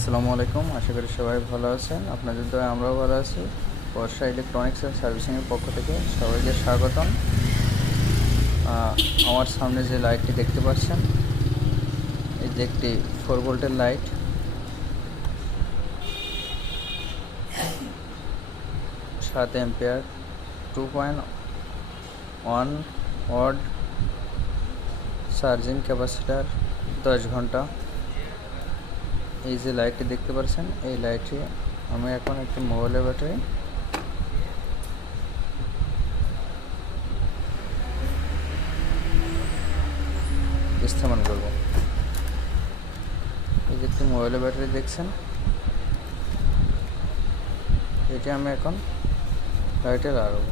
আসসালামু আলাইকুম, আশা করি সবাই ভালো আছেন। আপনাদের দয়ায় আমরাও ভালো আছি। বর্ষা ইলেকট্রনিক্স অ্যান্ড সার্ভিসিংয়ের পক্ষ থেকে সবাইকে স্বাগতম। আমার সামনে যে লাইটটি দেখতে পাচ্ছেন, এই যে একটি 4 ভোল্টের light. 7 ampere 2.1 watt charging capacitor, 10 ঘন্টা। এই যে লাইটটি দেখতে পাচ্ছেন, এই লাইটটি আমি এখন একটি মোবাইলের ব্যাটারি ইস্তেমাল করব। এই যে একটি মোবাইলের ব্যাটারি দেখছেন, এটি আমি এখন লাইটে লাগাবো।